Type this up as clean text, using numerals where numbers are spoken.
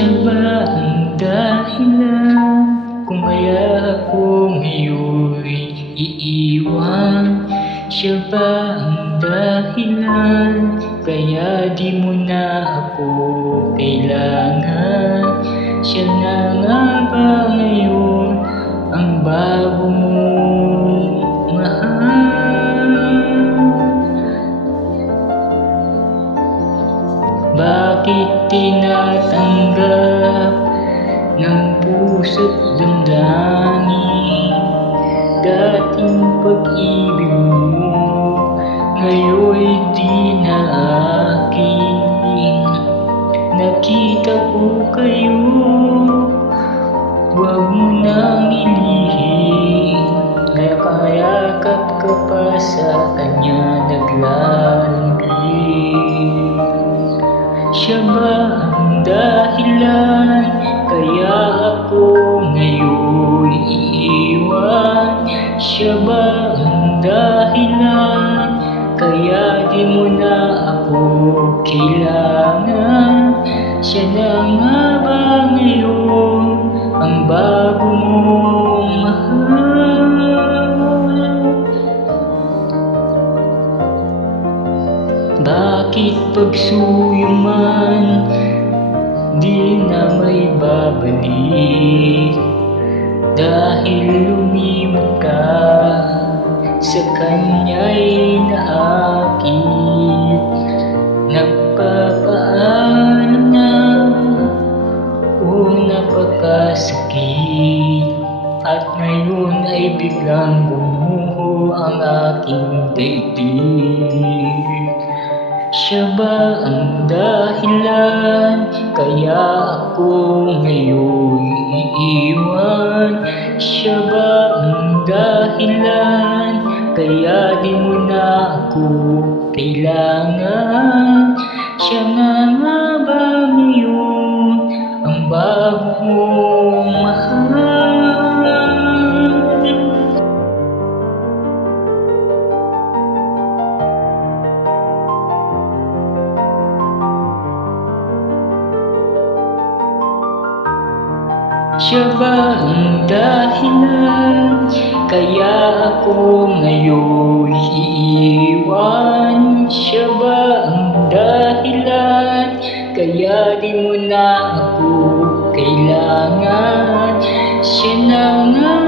Siya ba ang dahilan kung kaya ako ngayon'y iiwan? Siya ba ang dahilan kaya di mo na ako kailangan? Siya na nga ba ngayon ang bago mong mahal? Bakit tinatanggap ng puso't damdamin dating pag-ibig mo? Ngayon'y di na akin. Nakita ko kayo, huwag mo nang ilihim. Nakayakap ka pa sa kanya naglalambing. Siya ba ang dahilan kaya ako ngayon iiwan? Siya ba ang dahilan kaya di mo na ako kailangan? Siya na nga ba ngayon ang bago mong mahal? Bakit pagsuyo man di na may babalik? Dahil lumimot ka sa kanya'y naakit. Nagpapaalam na o napakasakit, at ngayon ay biglang gumuho ang aking daigdig. Siya ba ang dahilan kaya ako ngayon iiwan? Siya ba ang dahilan kaya di mo na ako kailangan? Siya nga ba ngayon ang bago mong mahal? Siya ba ang dahilan kaya ako ngayon iiwan? Siya ba ang dahilan kaya di mo na ako kailangan? Siya na nga